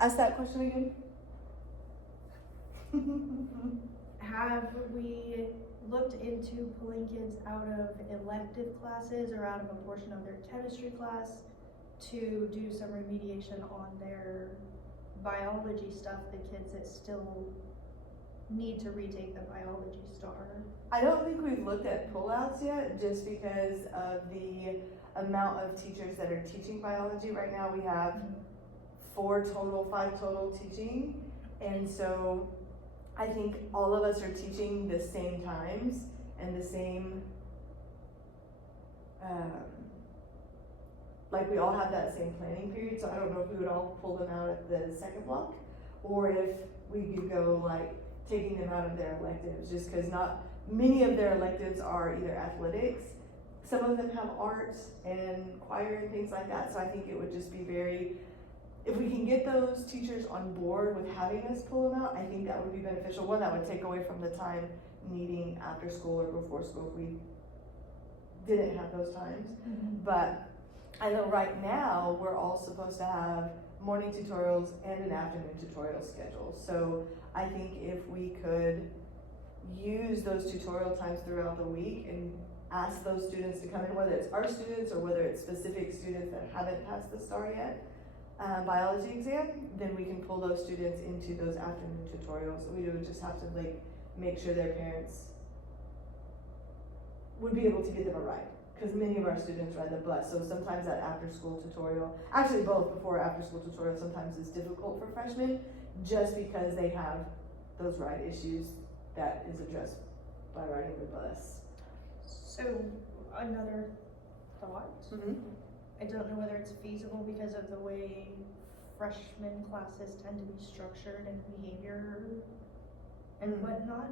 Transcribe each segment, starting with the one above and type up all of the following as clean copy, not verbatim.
Ask that question again. Have we looked into pulling kids out of elective classes or out of a portion of their chemistry class to do some remediation on their biology stuff, the kids that still need to retake the biology STAR? I don't think we've looked at pullouts yet, just because of the amount of teachers that are teaching biology. Right now we have 5 total teaching, and so I think all of us are teaching the same times and the same, like we all have that same planning period, so I don't know if we would all pull them out at the second block, or if we could go like taking them out of their electives, just because not many of their electives are either athletics, some of them have art and choir and things like that, so I think it would just be very, if we can get those teachers on board with having us pull them out, I think that would be beneficial. One, that would take away from the time needing after school or before school if we didn't have those times. But I know right now we're all supposed to have morning tutorials and an afternoon tutorial schedule. So I think if we could use those tutorial times throughout the week and ask those students to come in, whether it's our students or whether it's specific students that haven't passed the STAR yet, biology exam, then we can pull those students into those afternoon tutorials. We would just have to like make sure their parents would be able to get them a ride, because many of our students ride the bus, so sometimes that after school tutorial, actually both before after school tutorial sometimes is difficult for freshmen, just because they have those ride issues that is addressed by riding the bus. So another thought, I don't know whether it's feasible because of the way freshman classes tend to be structured and behavior and whatnot,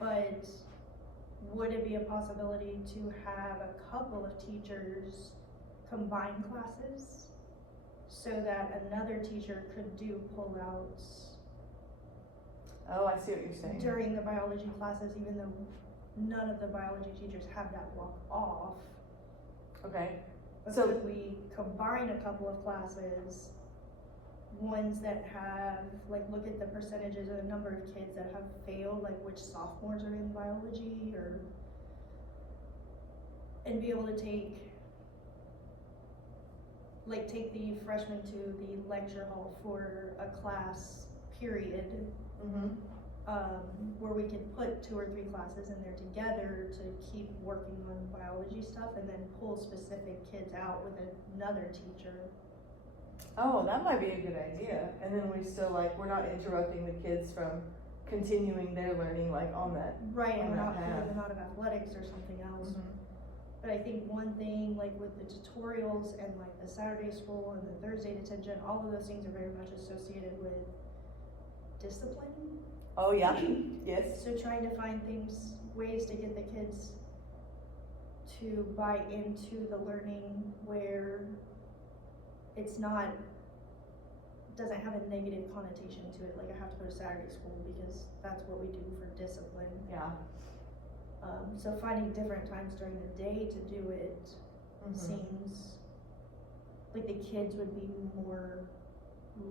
but would it be a possibility to have a couple of teachers combine classes so that another teacher could do pullouts Oh, I see what you're saying. during the biology classes, even though none of the biology teachers have that block off? Okay. But So- could we combine a couple of classes, ones that have, like, look at the percentages of the number of kids that have failed, like which sophomores are in biology, or, and be able to take the freshmen to the lecture hall for a class period, where we could put 2 or 3 classes in there together to keep working on biology stuff, and then pull specific kids out with another teacher. Oh, that might be a good idea. And then we still like, we're not interrupting the kids from continuing their learning like on that. Right, and On we're that not pulling path. them out of athletics or something else. But I think one thing, like with the tutorials and like the Saturday school and the Thursday detention, all of those things are very much associated with discipline. Oh yeah, yes. So trying to find ways to get the kids to buy into the learning where it's not, doesn't have a negative connotation to it, like I have to go to Saturday school because that's what we do for discipline. Yeah. So finding different times during the day to do it seems like the kids would be more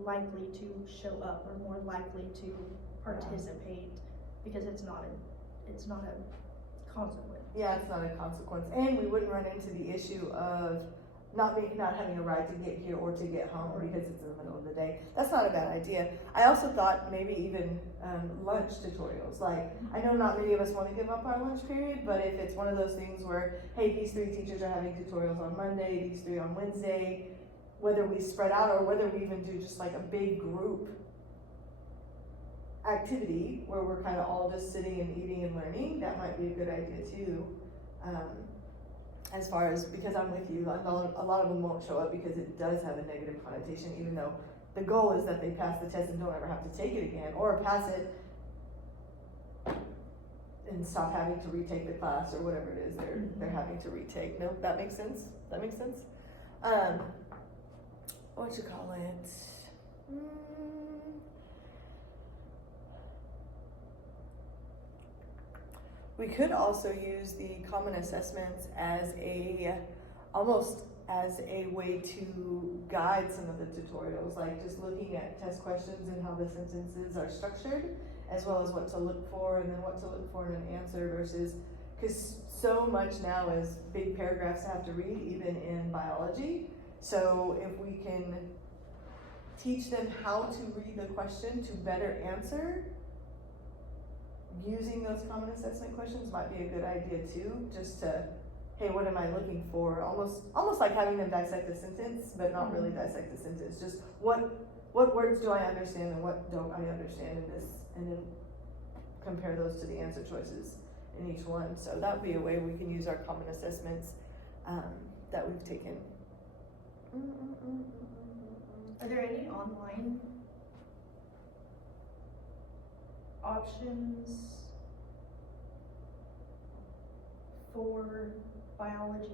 likely to show up or more likely to participate because it's not a consequence. Yeah, it's not a consequence. And we wouldn't run into the issue of not having a ride to get here or to get home because it's in the middle of the day. That's not a bad idea. I also thought maybe even lunch tutorials. Like, I know not many of us want to give up our lunch period, but if it's one of those things where, hey, these 3 teachers are having tutorials on Monday, these 3 on Wednesday, whether we spread out or whether we even do just like a big group activity where we're kind of all just sitting and eating and learning, that might be a good idea too. As far as, because I'm with you, a lot of them won't show up because it does have a negative connotation, even though the goal is that they pass the test and don't ever have to take it again, or pass it and stop having to retake the class or whatever it is they're having to retake. No, that makes sense? That makes sense? What you call it? We could also use the common assessments as as a way to guide some of the tutorials, like just looking at test questions and how the sentences are structured, as well as what to look for and then what to look for in an answer versus, because so much now is big paragraphs to have to read, even in biology. So if we can teach them how to read the question to better answer, using those common assessment questions might be a good idea too, just to, hey, what am I looking for? Almost like having them dissect a sentence, but not really dissect the sentence. Just what words do I understand and what don't I understand in this, and then compare those to the answer choices in each one. So that would be a way we can use our common assessments that we've taken. Are there any online options for biology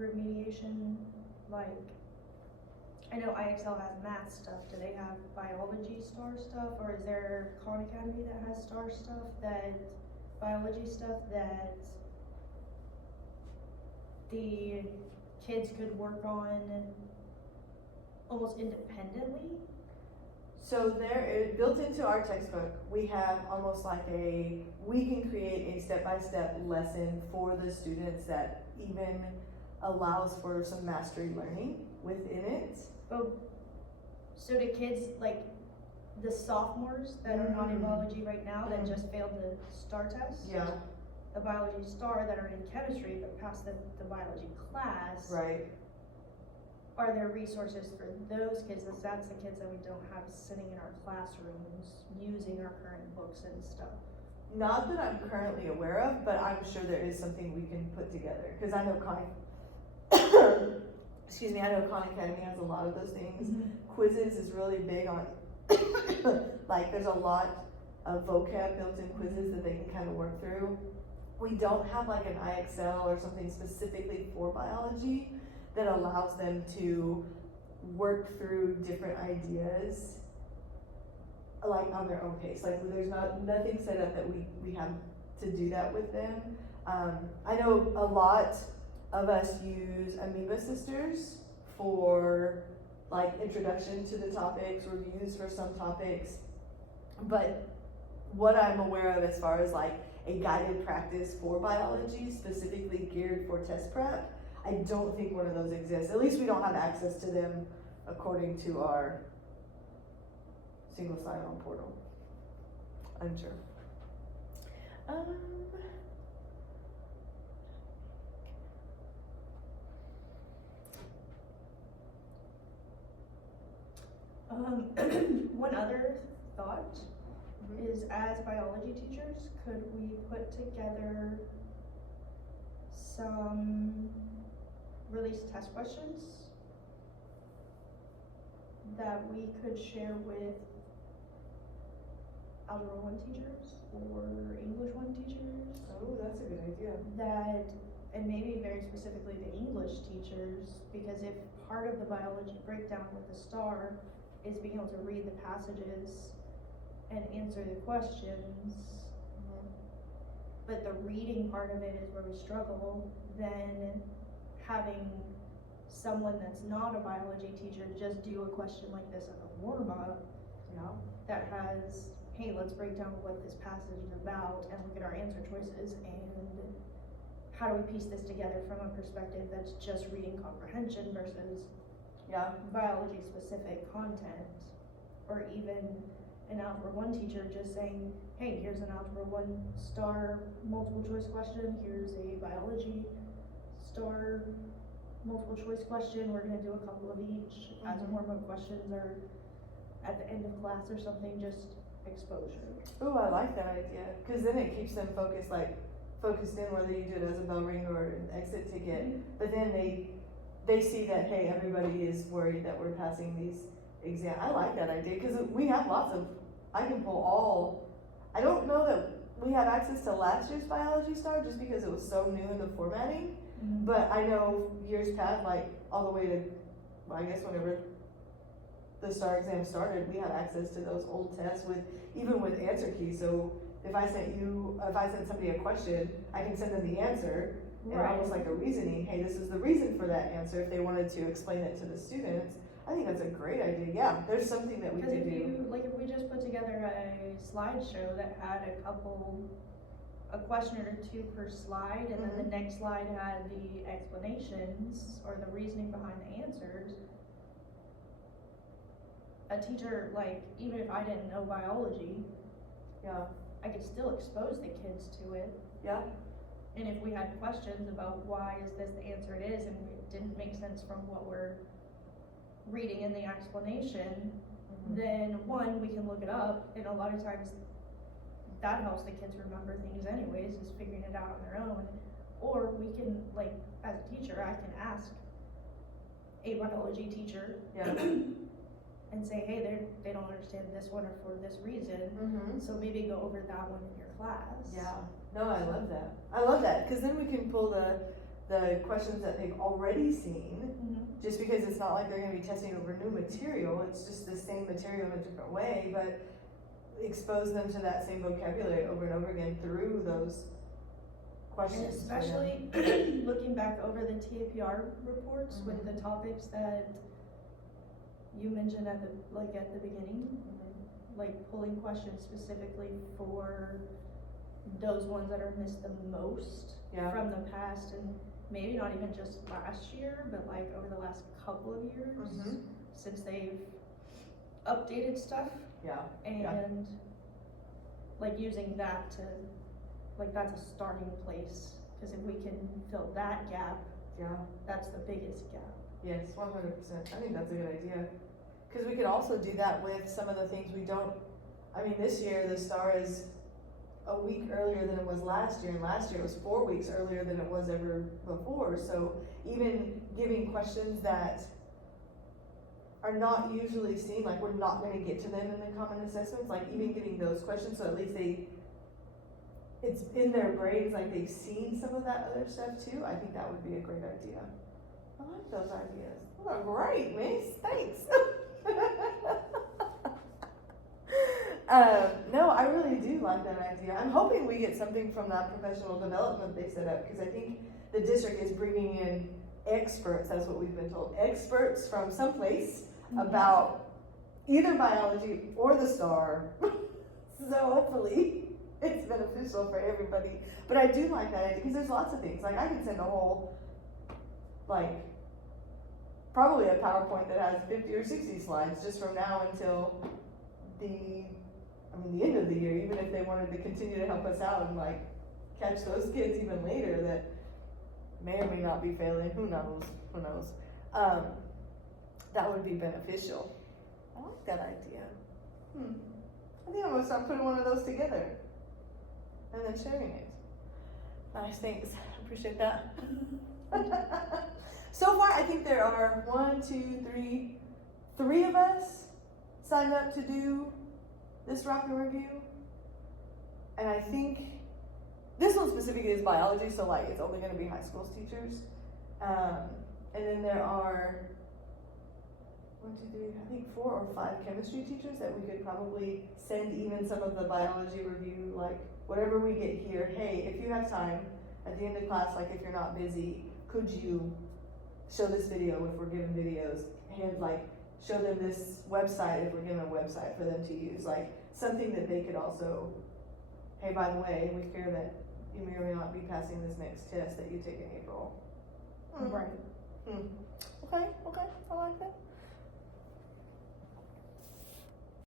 remediation? Like, I know IXL has math stuff. Do they have biology STAR stuff, or is there Khan Academy that has STAR stuff, that biology stuff that the kids could work on almost independently? So built into our textbook, we have almost like we can create a step-by-step lesson for the students that even allows for some mastery learning within it. Oh, so do kids, like the sophomores that are not in biology right now that just failed the STAR test? Yeah. The biology STAR that are in chemistry but passed the biology class. Right. Are there resources for those kids? That's the kids that we don't have sitting in our classrooms using our current books and stuff. Not that I'm currently aware of, but I'm sure there is something we can put together. Because I know excuse me, I know Khan Academy has a lot of those things. Quizzes is really big on, like there's a lot of vocab built in quizzes that they can kind of work through. We don't have like an IXL or something specifically for biology that allows them to work through different ideas like on their own pace. Like there's nothing set up that we have to do that with them. I know a lot of us use Amoeba Sisters for like introduction to the topics, reviews for some topics, but what I'm aware of as far as like a guided practice for biology specifically geared for test prep, I don't think one of those exists. At least we don't have access to them according to our single sign-on portal. I'm sure. One other thought is, as biology teachers, could we put together some release test questions that we could share with Algebra 1 teachers or English 1 teachers? Oh, that's a good idea. And maybe very specifically the English teachers, because if part of the biology breakdown with the STAR is being able to read the passages and answer the questions, but the reading part of it is where we struggle, then having someone that's not a biology teacher just do a question like this as a warm-up, that has, hey, let's break down what this passage is about and look at our answer choices, and how do we piece this together from a perspective that's just reading comprehension versus biology specific content. Or even an Algebra 1 teacher just saying, hey, here's an Algebra 1 STAR multiple choice question, here's a biology STAR multiple choice question, we're gonna do a couple of each as warm-up questions, or at the end of class or something, just exposure. Oh, I like that idea, because then it keeps them focused in, whether you do it as a bell ring or an exit ticket, but then they see that, hey, everybody is worried that we're passing these exams. I like that idea, because we have I can pull all, I don't know that we have access to last year's biology STAR just because it was so new in the formatting, but I know years past, like all the way to, I guess whenever the STAR exam started, we had access to those old tests even with answer keys. So if I sent somebody a question, I can send them the answer, and almost like a reasoning, hey, this is the reason for that answer, if they wanted to explain it to the students. I think that's a great idea. Yeah, there's something that we Because could if do. you, like, if we just put together a slideshow that had a question or two per slide, and then the next slide had the explanations or the reasoning behind the answers, a teacher, like, even if I didn't know biology, Yeah, I could still expose the kids to it. yeah, And if we had questions about why is this the answer it is, and it didn't make sense from what we're reading in the explanation, then one, we can look it up, and a lot of times that helps the kids remember things anyways, is figuring it out on their own. Or we can, like, as a teacher, I can ask a biology teacher yeah. and say, hey, they don't understand this one or for this reason, so maybe go over that one in your class. Yeah, no, I love that. I love that, because then we can pull the questions that they've already seen, just because it's not like they're gonna be testing over new material, it's just the same material in a different way, but expose them to that same vocabulary over and over again through those And questions. for them. especially looking back over the TAPR reports with the topics that you mentioned at the beginning, like pulling questions specifically for those ones that are missed the most Yeah, from the past, and maybe not even just last year, but like over the last couple of years, since they've updated stuff, yeah, and like using that to, like, that's a starting place, cause if we can fill that gap, yeah. that's the biggest gap. Yes, 100%. I think that's a good idea. Because we could also do that with some of the things we don't. I mean, this year the STAR is a week earlier than it was last year, and last year it was 4 weeks earlier than it was ever before. So even giving questions that are not usually seen, like we're not going to get to them in the common assessments, like even giving those questions, so at least it's in their brains, like they've seen some of that other stuff too. I think that would be a great idea. I like those ideas. Oh, great, miss. Thanks. No, I really do like that idea. I'm hoping we get something from that professional development they set up, because I think the district is bringing in experts, that's what we've been told, experts from someplace about either biology or the STAR. So hopefully it's beneficial for everybody. But I do like that idea, because there's lots of things. Like I can send a whole, like, probably a PowerPoint that has 50 or 60 slides just from now until the end of the year, even if they wanted to continue to help us out and like catch those kids even later that may or may not be failing, who knows. That would be beneficial. I like that idea. I think I'm gonna start putting one of those together and then sharing it. Nice, thanks, appreciate that. So far, I think there are 3 of us signed up to do this rocket review. And I think this one specifically is biology, so like it's only gonna be high school teachers. And then there are 4 or 5 chemistry teachers that we could probably send even some of the biology review, like whatever we get here. Hey, if you have time at the end of class, like if you're not busy, could you show this video if we're given videos, and like show them this website if we're given a website for them to use, like something that they could also, hey, by the way, we fear that you may or may not be passing this next test that you take in April. Right. Okay, I like that.